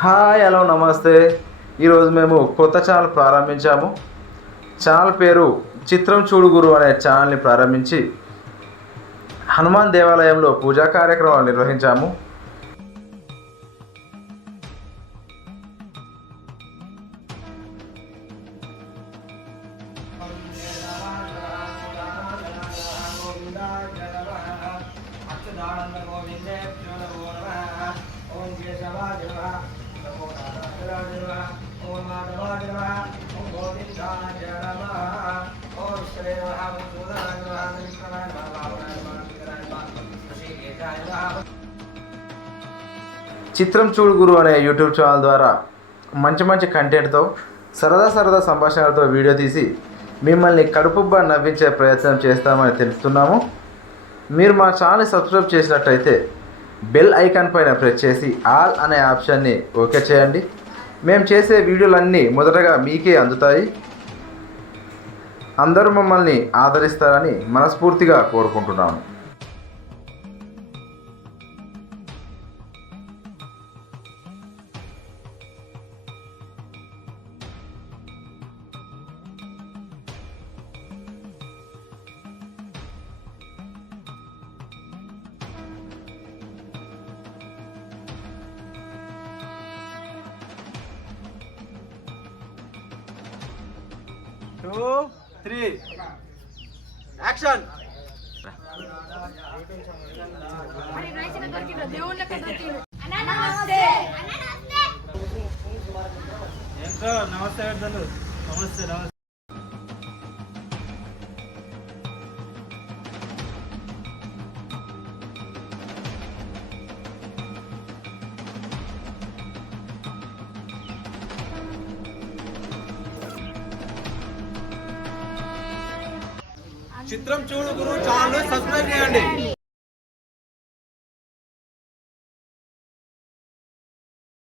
Hi hello నమస్తే. ఈరోజు మేము కొత్త ఛానల్ ప్రారంభించాము. ఛానల్ పేరు చిత్రం చూడు గురు అనే ఛానల్ని ప్రారంభించి హనుమాన్ దేవాలయంలో పూజా కార్యక్రమాలు నిర్వహించాము. చిత్రం చూడు గురు అనే యూట్యూబ్ ఛానల్ ద్వారా మంచి మంచి కంటెంట్తో సరదా సంభాషణలతో వీడియో తీసి మిమ్మల్ని కడుపుబ్బా నవ్వించే ప్రయత్నం చేస్తామని తెలుస్తున్నాము. మీరు మా ఛానల్ని సబ్స్క్రైబ్ చేసినట్టయితే బెల్ ఐకాన్ పైన ప్రెస్ చేసి ఆల్ అనే ఆప్షన్ని ఓకే చేయండి. మేము చేసే వీడియోలన్నీ మొదటగా మీకే అందుతాయి. అందరూ మమ్మల్ని ఆదరిస్తారని మనస్ఫూర్తిగా కోరుకుంటున్నాను. Two three action. ఏంటో నమస్తే పెద్దలు. నమస్తే నమస్తే. చిత్రం చూడు గురు ఛానల్ సబ్స్క్రైబ్ చేయండి.